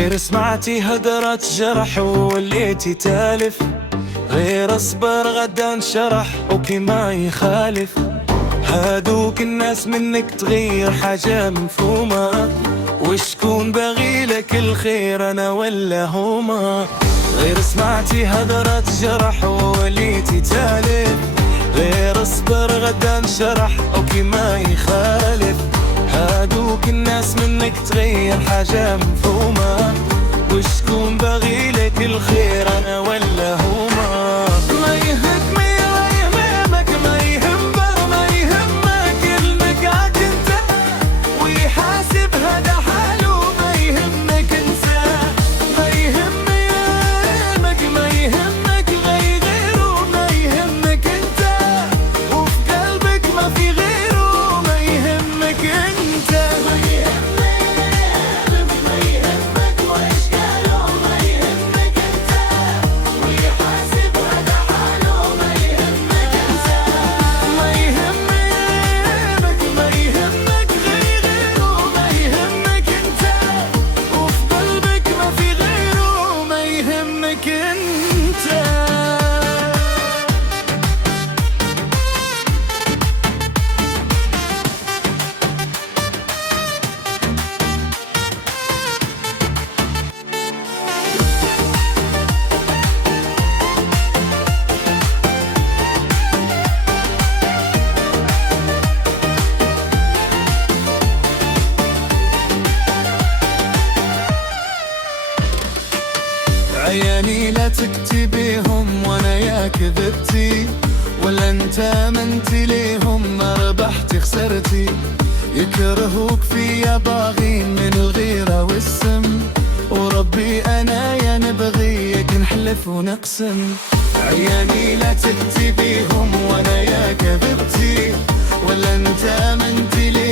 غير سمعتي هدرة جرح ووليتي تالف، غير اصبر غدا انشرح وكما يخالف. هادوك الناس منك تغير حاجة مفهومة، وشكون باغي لك الخير انا ولا هما؟ غير سمعتي هدرة جرح ووليتي تالف، غير اصبر غدا انشرح وكما يخالف. هادوك الناس منك تغير حاجة مفهومة، وشكون باغي لك الخير انا ولا هما؟ ما يهمني ما يهمك ما يهمك ما يهمك المقعد انت، ويحاسب هذا حاله ما يهمك انت. ما يهمك ما يهمك غيره ما يهمك انت، وفي قلبك ما في غيره ما يهمك انت. ما يهمك ما يهمك واشكاله ما يهمك انت، ويحاسب هذا حاله ما يهمك انت. ما يهمك ما يهمك غيره ما يهمك انت، وفي قلبك ما في غيره ما يهمك انت. عياني لا تكتبيهم وانا يا كذبتي، ولا انت امنتي ليهم ما ربحتي خسرتي. يكرهوك فيا باغين من الغيرة والسم، وربي انا يا نبغيك نحلف ونقسم. عياني لا تكتبيهم وانا يا كذبتي، ولا انت امنتي ليهم